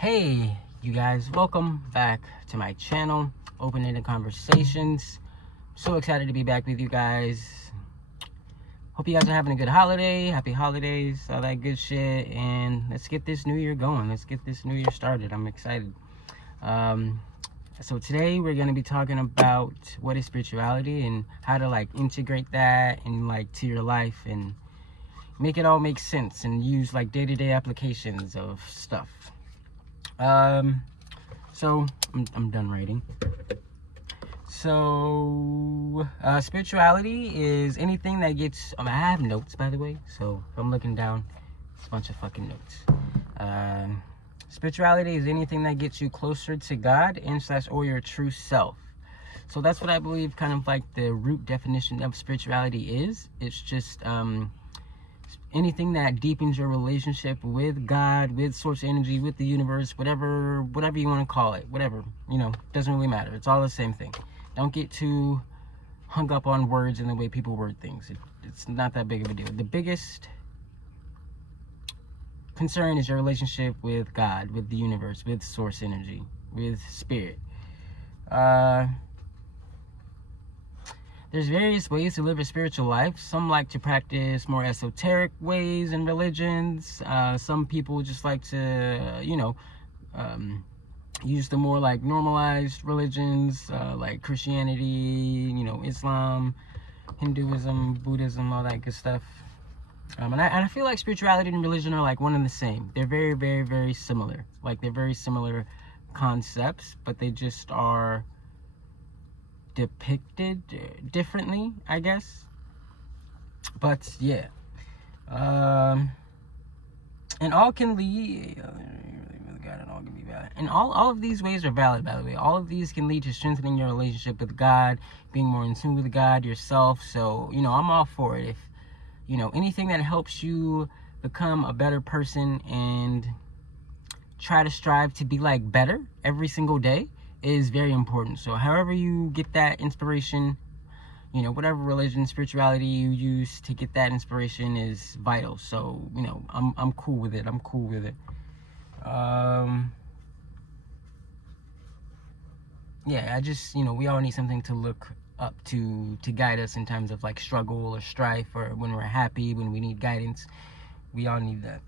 Hey, you guys, welcome back to my channel, Open-Ended Conversations. So excited to be back with you guys. Hope you guys are having a good holiday. Happy holidays, all that good shit. And let's get this new year going. Let's get this new year started. I'm excited. So today we're going to be talking about what is spirituality and how to integrate that and to your life and make it all make sense and use day-to-day applications of stuff. So I'm done writing. So spirituality is anything that gets I have notes, by the way, so if I'm looking down, it's a bunch of fucking notes. Spirituality is anything that gets you closer to God and or your true self. So that's what I believe kind of like the root definition of spirituality is. It's just anything that deepens your relationship with God, with source energy, with the universe, whatever you want to call it, whatever, doesn't really matter. It's all the same thing. Don't get too hung up on words and the way people word things. It's not that big of a deal. The biggest concern is your relationship with God, with the universe, with source energy, with spirit. There's various ways to live a spiritual life. Some like to practice more esoteric ways and religions. Some people just like to, use the more normalized religions, like Christianity, Islam, Hinduism, Buddhism, all that good stuff. And I feel like spirituality and religion are one and the same. They're very, very, very similar. They're very similar concepts, but they just are depicted differently, I guess. But yeah, and all can lead. And all of these ways are valid, by the way. All of these can lead to strengthening your relationship with God, being more in tune with God, yourself. So I'm all for it. If anything that helps you become a better person and try to strive to be better every single day is very important. So however you get that inspiration, whatever religion, spirituality you use to get that inspiration is vital. So I'm cool with it. Yeah, I just we all need something to look up to guide us in times of struggle or strife, or when we're happy, when we need guidance. We all need that.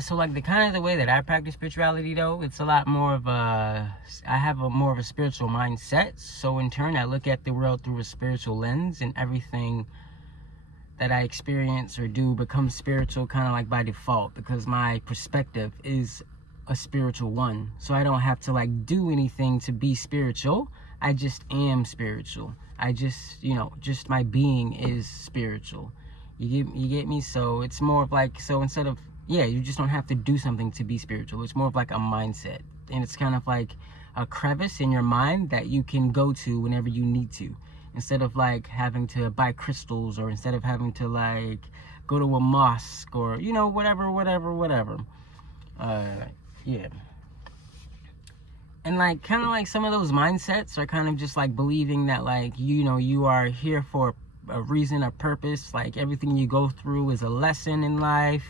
So the way that I practice spirituality, though, it's a lot more of I have more of a spiritual mindset. So in turn, I look at the world through a spiritual lens, and everything that I experience or do becomes spiritual kind of by default, because my perspective is a spiritual one. So I don't have to do anything to be spiritual. I just am spiritual. I just, just my being is spiritual. You get me? So it's more of so instead of, you just don't have to do something to be spiritual. It's more of a mindset. And it's kind of a crevice in your mind that you can go to whenever you need to. Instead of having to buy crystals, or instead of having to go to a mosque, or, whatever. Yeah. And kind of some of those mindsets are kind of just believing that you are here for a reason, a purpose. Everything you go through is a lesson in life.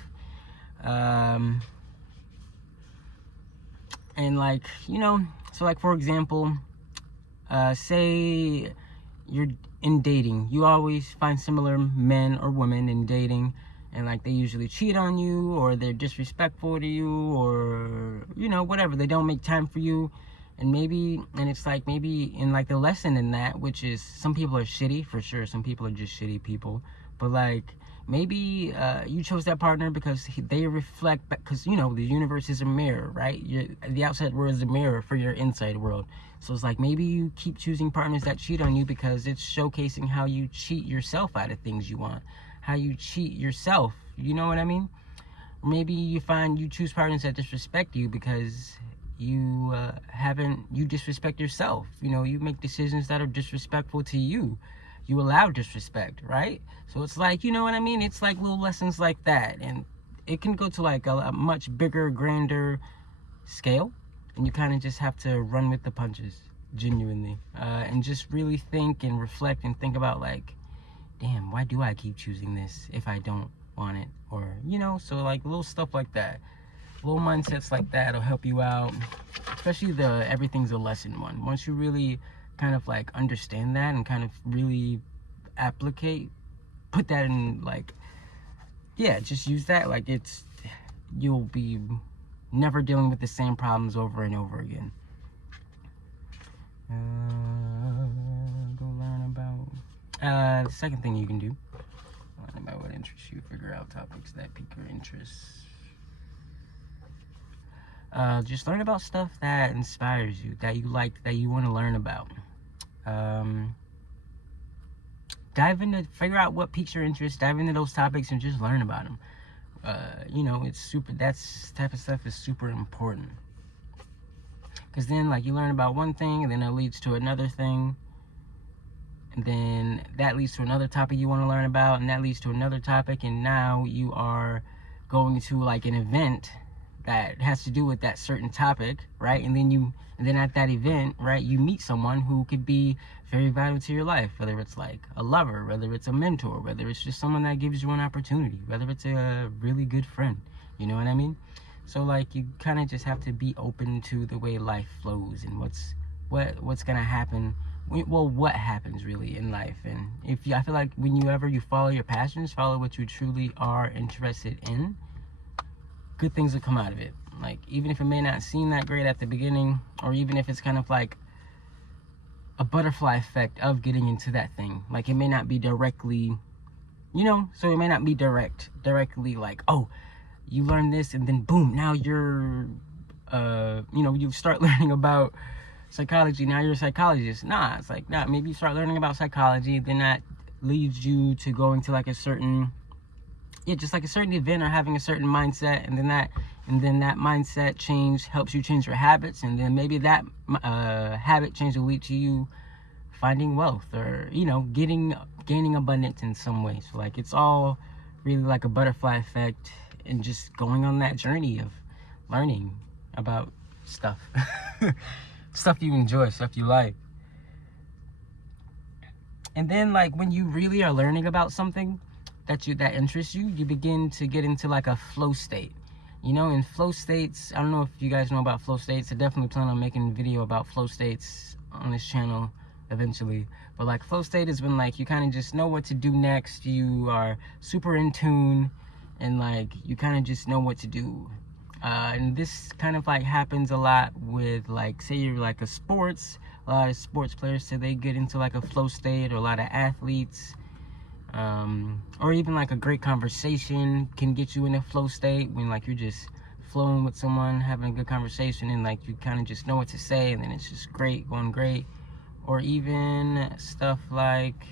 And so for example, say you're in dating. You always find similar men or women in dating, and they usually cheat on you, or they're disrespectful to you, or whatever, they don't make time for you. And it's maybe in the lesson in that, which is some people are shitty, for sure. Some people are just shitty people, but maybe you chose that partner because they reflect, because the universe is a mirror, right? The outside world is a mirror for your inside world. So it's maybe you keep choosing partners that cheat on you because it's showcasing how you cheat yourself out of things you want, how you cheat yourself, you know what I mean? Maybe you choose partners that disrespect you because you disrespect yourself. You make decisions that are disrespectful to you. You allow disrespect, right? So it's you know what I mean? It's little lessons like that. And it can go to a much bigger, grander scale. and you kind of just have to run with the punches, genuinely, and just really think and reflect and think about, like, damn, why do I keep choosing this if I don't want it? Or, so like little stuff like that, little mindsets like that will help you out, especially the everything's a lesson one. Once you really kind of like understand that and kind of really put that in, like, yeah, just use that, like, you'll be never dealing with the same problems over and over again. Go learn about, the second thing you can do, learn about what interests you, figure out topics that pique your interests. Just learn about stuff that inspires you, that you like, that you want to learn about. Figure out what piques your interest, dive into those topics and just learn about them. That type of stuff is super important. Because then, like, you learn about one thing, and then it leads to another thing. And then that leads to another topic you want to learn about, and that leads to another topic. And now you are going to, like, an event that has to do with that certain topic, right? And then at that event, right, you meet someone who could be very vital to your life, whether it's like a lover, whether it's a mentor, whether it's just someone that gives you an opportunity, whether it's a really good friend, you know what I mean? So, like, you kind of just have to be open to the way life flows and what's gonna happen. Well, what happens really in life. And I feel like whenever you follow your passions, follow what you truly are interested in, good things will come out of it. Like, even if it may not seem that great at the beginning, or even if it's kind of like a butterfly effect of getting into that thing. Like, it may not be directly, so it may not be directly like, oh, you learn this and then boom, now you're, you start learning about psychology, now you're a psychologist. Nah, it's like, maybe you start learning about psychology, then that leads you to going to like a certain event or having a certain mindset, and then that mindset change helps you change your habits, and then maybe that habit change will lead to you finding wealth, or gaining abundance in some way. So, like, it's all really like a butterfly effect, and just going on that journey of learning about stuff. Stuff you enjoy, stuff you like. And then, like, when you really are learning about something that interests you, you begin to get into like a flow state. In flow states, I don't know if you guys know about flow states. I definitely plan on making a video about flow states on this channel eventually. But, like, flow state is when, like, you kind of just know what to do next. You are super in tune, and, like, you kind of just know what to do. And this kind of like happens a lot with, like, say you're like a lot of sports players say they get into like a flow state, or a lot of athletes. Or even like a great conversation can get you in a flow state, when, like, you're just flowing with someone, having a good conversation, and, like, you kind of just know what to say, and then it's just going great. Or even stuff like,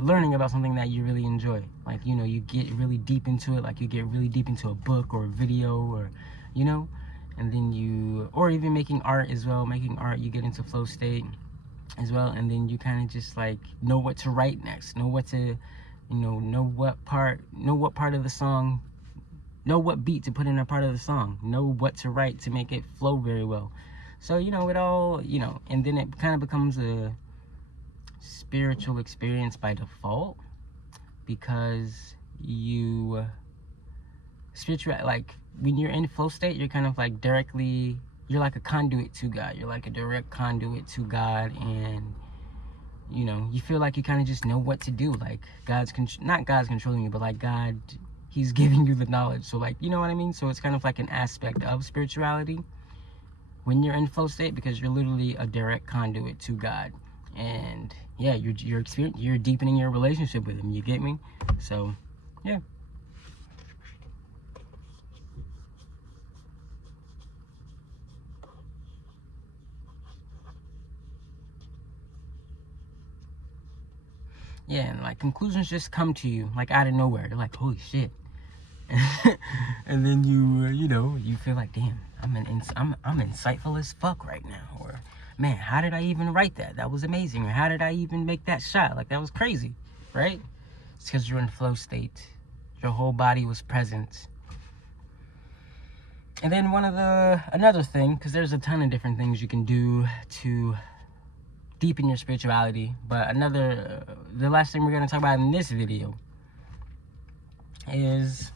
learning about something that you really enjoy. Like, you get really deep into it, like you get really deep into a book or a video, or, and then or even making art as well. Making art, you get into flow state as well, and then you kind of just, like, know what to write next, know what to, know what part of the song, know what beat to put in a part of the song, know what to write to make it flow very well. So, it all, and then it kind of becomes a spiritual experience by default, because like, when you're in flow state, you're kind of like you're like a conduit to God. You're like a direct conduit to God, and you feel like you kind of just know what to do. Like, not God's controlling you, but like God, He's giving you the knowledge. So, like, you know what I mean? So it's kind of like an aspect of spirituality when you're in flow state, because you're literally a direct conduit to God. And yeah, you're deepening your relationship with Him. You get me? So, yeah. Yeah, and, like, conclusions just come to you, like, out of nowhere. They're like, holy shit. And then you feel like, damn, I'm insightful as fuck right now. Or, man, how did I even write that? That was amazing. Or, how did I even make that shot? Like, that was crazy, right? It's because you're in flow state. Your whole body was present. And then another thing, because there's a ton of different things you can do to deepen your spirituality, but the last thing we're going to talk about in this video is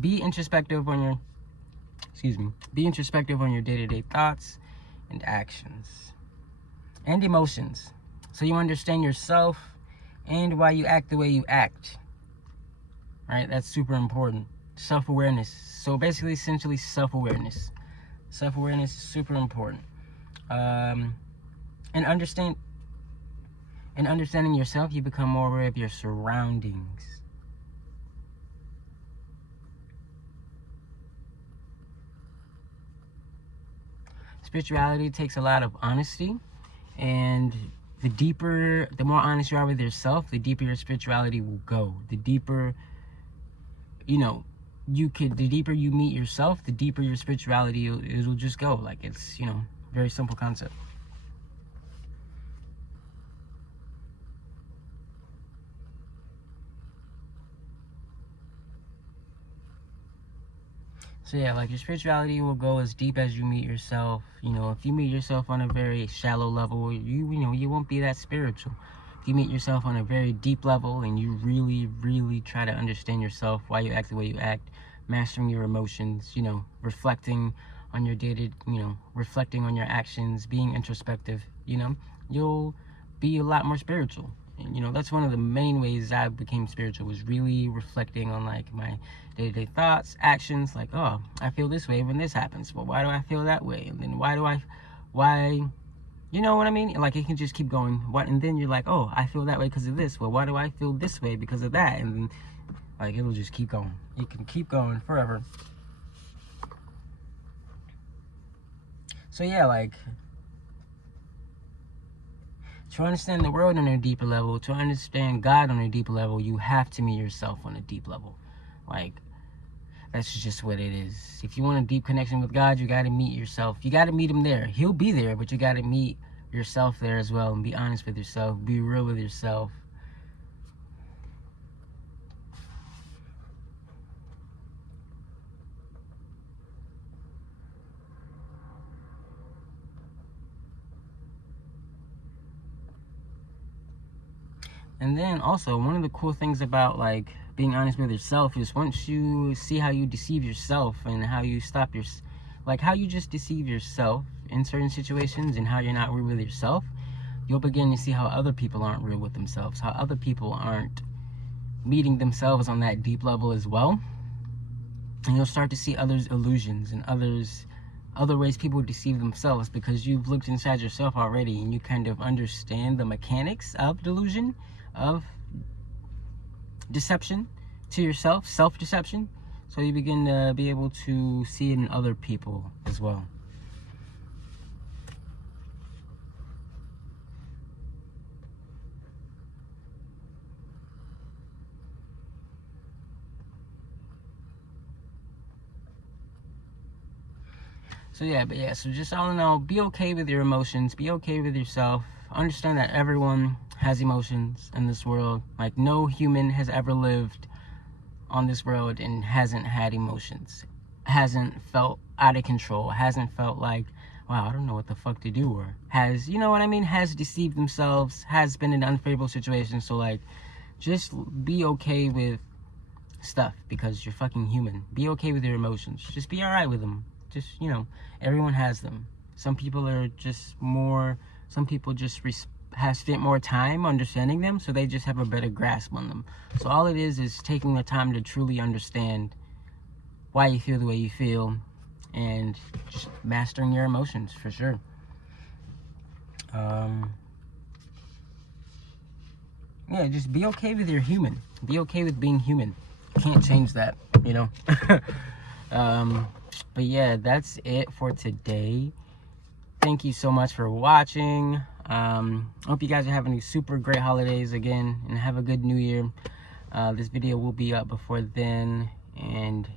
be introspective on your day-to-day thoughts and actions and emotions, so you understand yourself and why you act the way you act. Right? That's super important. Self-awareness. So basically, essentially, self-awareness. Self-awareness is super important. And understanding yourself, you become more aware of your surroundings. Spirituality takes a lot of honesty, and the more honest you are with yourself, the deeper your spirituality will go. The deeper, the deeper you meet yourself, the deeper your spirituality will just go. Like, it's, very simple concept. So yeah, like, your spirituality will go as deep as you meet yourself. If you meet yourself on a very shallow level, you won't be that spiritual. If you meet yourself on a very deep level and you really, really try to understand yourself, why you act the way you act, mastering your emotions, reflecting on your reflecting on your actions, being introspective, you'll be a lot more spiritual. And that's one of the main ways I became spiritual, was really reflecting on, like, my day-to-day thoughts, actions. Like, oh, I feel this way when this happens. Well, why do I feel that way? And then why, you know what I mean? Like, it can just keep going. And then you're like, oh, I feel that way because of this. Well, why do I feel this way because of that? And then, like, it'll just keep going. It can keep going forever. So yeah, like, to understand the world on a deeper level, to understand God on a deeper level, you have to meet yourself on a deep level. Like, that's just what it is. If you want a deep connection with God, you got to meet yourself. You got to meet him there. He'll be there, but you got to meet yourself there as well, and be honest with yourself. Be real with yourself. And then also, one of the cool things about, like, being honest with yourself is, once you see how you deceive yourself and how you how you just deceive yourself in certain situations and how you're not real with yourself, you'll begin to see how other people aren't real with themselves, how other people aren't meeting themselves on that deep level as well. And you'll start to see others' illusions and other ways people deceive themselves, because you've looked inside yourself already and you kind of understand the mechanics of delusion, of deception to yourself, self-deception. So you begin to be able to see it in other people as well. So just all in all, be okay with your emotions, be okay with yourself. Understand that everyone has emotions in this world. Like, no human has ever lived on this world and hasn't had emotions, hasn't felt out of control, hasn't felt like, wow, I don't know what the fuck to do, or has, has deceived themselves, has been in unfavorable situations. So, like, just be okay with stuff, because you're fucking human. Be okay with your emotions. Just be alright with them. Just, everyone has them. Some people just have spent more time understanding them, so they just have a better grasp on them. So all it is taking the time to truly understand why you feel the way you feel, and just mastering your emotions, for sure. Yeah, just be okay with your human. Be okay with being human. You can't change that, But yeah, that's it for today. Thank you so much for watching. Hope you guys are having super great holidays again, and have a good new year. This video will be up before then. And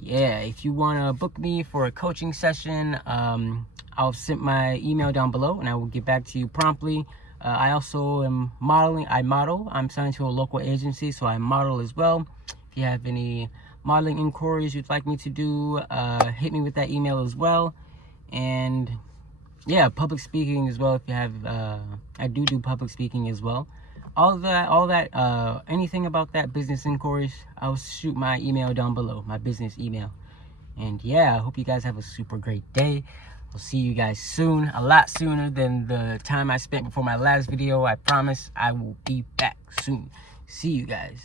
yeah, if you want to book me for a coaching session, I'll send my email down below and I will get back to you promptly. I also am modeling. I model. I'm signed to a local agency, so I model as well. If you have any modeling inquiries you'd like me to do, hit me with that email as well. And yeah, public speaking as well. If you have, I do public speaking as well. All that, anything about that, business inquiries, I'll shoot my email down below, my business email. And yeah, I hope you guys have a super great day. I'll see you guys soon, a lot sooner than the time I spent before my last video. I promise I will be back soon. See you guys.